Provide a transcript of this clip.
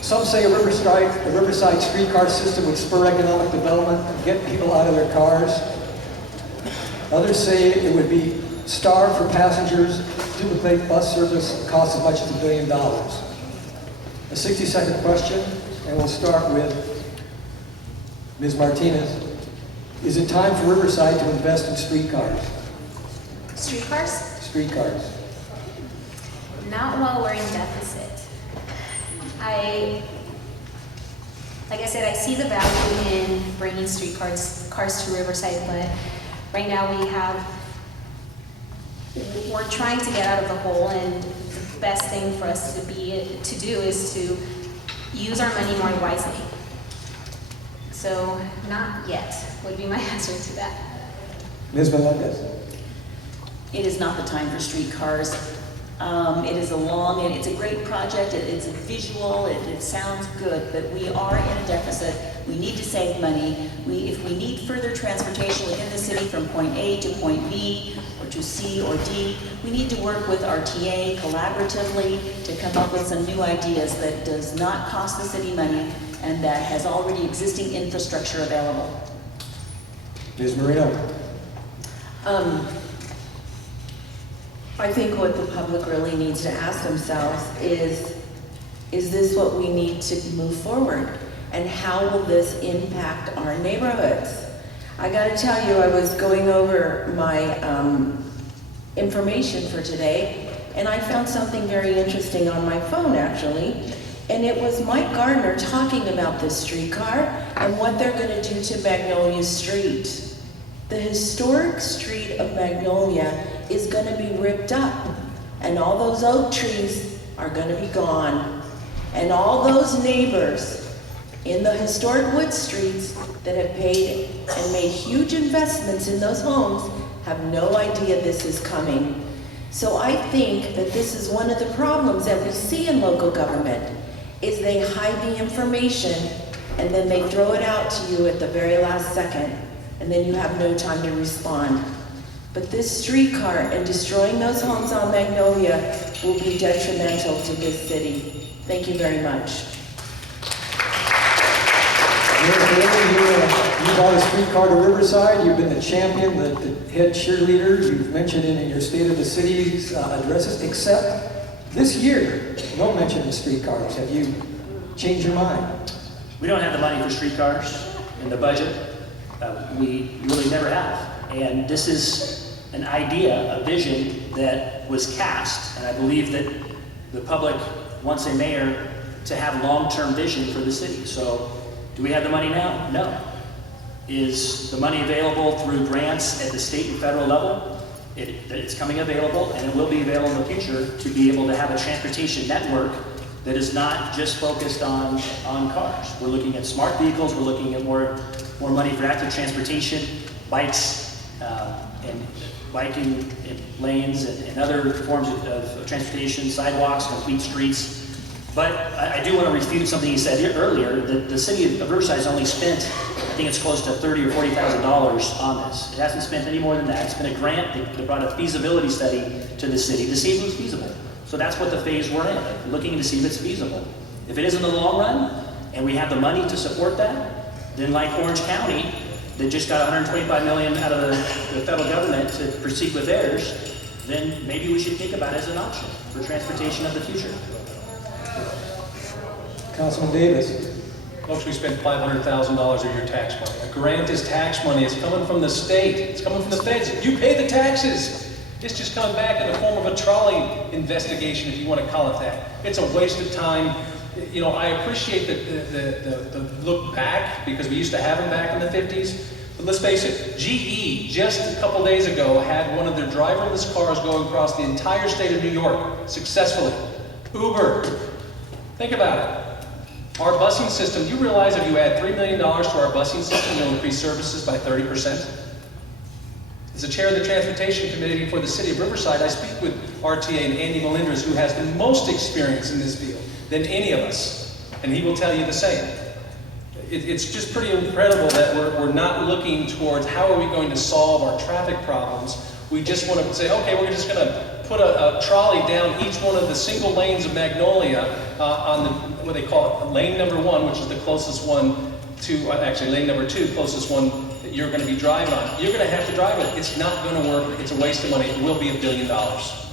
Some say the Riverside streetcar system would spur economic development and get people out of their cars. Others say it would be starved for passengers, duplicate bus service, cost as much as $1 billion. A 60-second question, and we'll start with Ms. Martinez. Is it time for Riverside to invest in streetcars? Streetcars? Streetcars. Not while we're in deficit. Like I said, I see the value in bringing streetcars to Riverside, but right now we're trying to get out of the hole, and the best thing for us to do is to use our money more wisely. So, not yet would be my answer to that. Ms. Melendez. It is not the time for streetcars. It is it's a great project, it's a visual, it sounds good, but we are in a deficit. We need to save money. If we need further transportation within the city from point A to point B, or to C or D, we need to work with RTA collaboratively to come up with some new ideas that does not cost the city money and that has already existing infrastructure available. Ms. Marino. I think what the public really needs to ask themselves is this what we need to move forward? And how will this impact our neighborhoods? I gotta tell you, I was going over my information for today, and I found something very interesting on my phone, actually. And it was Mike Gardner talking about this streetcar and what they're gonna do to Magnolia Street. The historic street of Magnolia is gonna be ripped up, and all those oak trees are gonna be gone. And all those neighbors in the historic wood streets that have paid and made huge investments in those homes have no idea this is coming. So I think that this is one of the problems that we see in local government, is they hide the information and then they throw it out to you at the very last second, and then you have no time to respond. But this streetcar and destroying those homes on Magnolia will be detrimental to this city. Thank you very much. You brought a streetcar to Riverside. You've been the champion, the head cheerleader. You've mentioned it in your State of the City's addresses, except this year, no mention of streetcars. Have you changed your mind? We don't have the money for streetcars in the budget. We really never have. And this is an idea, a vision that was cast, and I believe that the public wants a mayor to have long-term vision for the city. So, do we have the money now? No. Is the money available through grants at the state and federal level? It's coming available, and it will be available in the future to be able to have a transportation network that is not just focused on cars. We're looking at smart vehicles, we're looking at more money for active transportation, bikes, and biking lanes and other forms of transportation, sidewalks, complete streets. But I do want to refute something you said earlier, that the city of Riverside has only spent, I think it's close to $30,000 or $40,000 on this. It hasn't spent any more than that. It's been a grant that brought a feasibility study to the city to see if it was feasible. So that's what the phase we're in, looking to see if it's feasible. If it is in the long run, and we have the money to support that, then like Orange County, that just got $125 million out of the federal government to proceed with theirs, then maybe we should think about it as an option for transportation of the future. Councilman Davis. Folks, we spent $500,000 of your tax money. A grant is tax money. It's coming from the state. It's coming from the feds. You pay the taxes. It's just coming back in the form of a trolley investigation, if you want to call it that. It's a waste of time. You know, I appreciate the look back, because we used to have them back in the 50s. But let's face it, GE just a couple days ago had one of their driverless cars go across the entire state of New York successfully. Uber. Think about it. Our busing system, you realize if you add $3 million to our busing system, you'll increase services by 30%? As the chair of the Transportation Committee for the City of Riverside, I speak with RTA and Andy Melendres, who has the most experience in this field than any of us, and he will tell you the same. It's just pretty incredible that we're not looking towards how are we going to solve our traffic problems. We just want to say, okay, we're just going to put a trolley down each one of the single lanes of Magnolia on the, what they call it, lane number 1, which is the closest one to, actually lane number 2, closest one that you're going to be driving on. You're going to have to drive it. It's not going to work. It's a waste of money. It will be $1 billion.